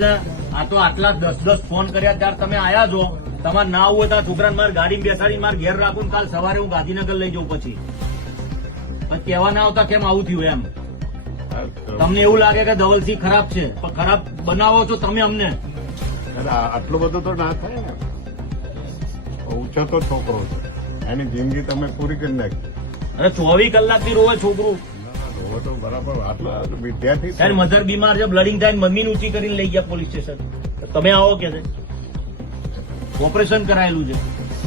ને આ તો આટલા દસ દસ ફોન કર્યા ત્યારે તમે આયા છો. તમારે ના આવું હોય છોકરાને મારે ગાડી બેસાડી મારે ઘેર રાખું કાલ સવારે હું ગાંધીનગર લઈ જઉં પછી. પછી કહેવા ના આવતા કેમ આવું થયું એમ? તમને એવું લાગે કે ધવલસિંહ ખરાબ છે? પણ ખરાબ બનાવો છો તમે અમને. આટલો બધો આટલું બધું તો ના થાય ને. ઓછો તો છોકરો છે. એની જિંદગી તમે પૂરી કરી નાખી. અરે ચોવીસ કલાકથી રોવે છોકરું. હવે તો બરાબર આટલો વિદ્યાર્થી છે. મધર બીમાર છે બ્લડિંગ થાય મમ્મીને ઊંચી કરીને લઈ ગયા પોલીસ સ્ટેશન તમે આવો કે છે ઓપરેશન કરાયેલું છે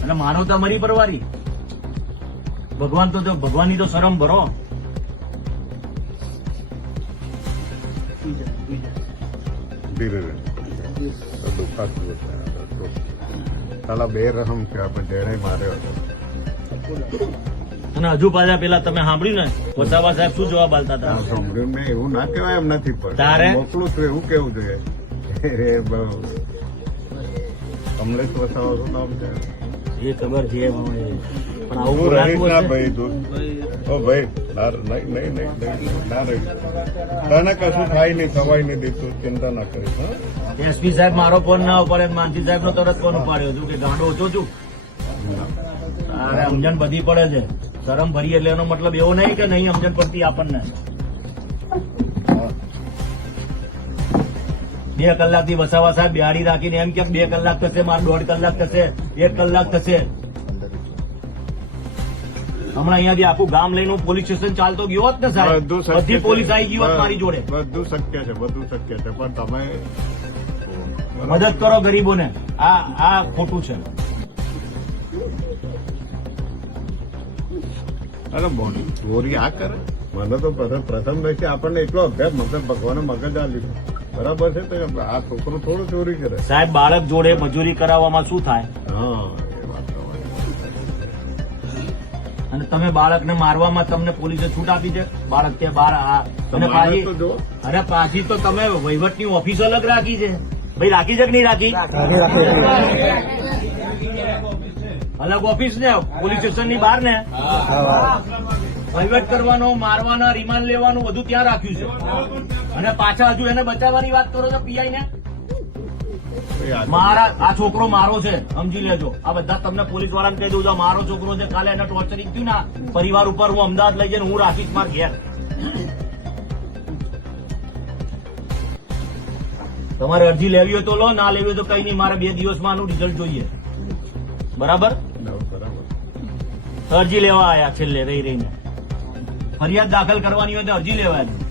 અને માનવતા મરી પરવારી ભગવાન તો ભગવાનની તો શરમ ભરો સાલા બે રહમ છે આપણે જેણે માર્યો હતો. અને હજુ પાછા પેલા તમે સાંભળ્યું ને વસાવા સાહેબ શું જવાબ આલતા હતા? સાંભળ્યું એવું ના કહેવાય એમ નથી પણ તારે? મોકલું છું એવું કેવું જોઈએ. કમલેશ વસાવા શું નામ છે? એ ખબર છે પણ આવું રહીશ ના ભાઈ તું. ઓ ભાઈ નહીં નહીં નહીં નહીં, ના રહી તને કશું થાય નહીં થવાય નહીં દીધું ચિંતા ના કરીશ હા. એસપી સાહેબ મારો ફોન ના ઉપાડે માનસી સાહેબ નો તરત ફોન ઉપાડ્યો. છું કે ગાંડો ઓછો છું. અરે સમજણ બધી પડે છે. શરમ ભરી એટલે એનો મતલબ એવો નહીં કે નહીં સમજણ પડતી આપણને. બે કલાકથી વસાવા સાહેબ બિહાડી રાખીને એમ કે બે કલાક થશે મારે દોઢ કલાક થશે એક કલાક થશે. હમણાં અહીંયાથી આખું ગામ લઈને હું પોલીસ સ્ટેશન ચાલતો ગયો હોત ને સાહેબ બધું બધી પોલીસ આવી ગઈ હોત મારી જોડે. બધું શક્ય છે બધું શક્ય છે. પણ તમે મદદ કરો ગરીબોને. આ આ ખોટું છે. અરે બોડી ચોરી આ કરે? મને તો પ્રથમ પ્રથમ દિવસે આપણને એટલો અભ્યાસ મતલબ ભગવાને મગજ આલ્યું બરાબર છે તો આ છોકરો થોડું ચોરી કરે. સાહેબ બાળક જોડે મજૂરી કરાવવામાં શું થાય? હા એ વાત અને તમે બાળકને મારવામાં તમને પોલીસે છૂટ આપી છે? બાળક કે બાર આ અને પાછી અરે પાછી તો તમે વહીવટની ઓફિસ અલગ રાખી છે. ભાઈ રાખી છે કે નહીં રાખી. અલગ ઓફિસ ને પોલીસ સ્ટેશનની બહાર ને. વહીવટ કરવાનો મારવાના રિમાન્ડ લેવાનું બધું ત્યાં રાખ્યું છે. અને પાછા હજુ એને બચાવવાની વાત કરો છો પીઆઈ ને? મારા આ છોકરો મારો છે સમજી લેજો. આ બધા તમને પોલીસ વાળાને કહી દઉં મારો છોકરો છે કાલે એને ટોર્ચરિંગ થયું ના પરિવાર ઉપર હું અમદાવાદ લઈ જઈને હું રાખીશ માર ઘેર. તમારે અરજી લેવી હોય તો લો ના લેવી હોય તો કઈ નહીં મારે બે દિવસમાં આનું રિઝલ્ટ જોઈએ. બરાબર બરાબર? અરજી લેવા આવ્યા છેલ્લે રહી રહીને. ફરિયાદ દાખલ કરવાની હોય તો અરજી લેવા આવી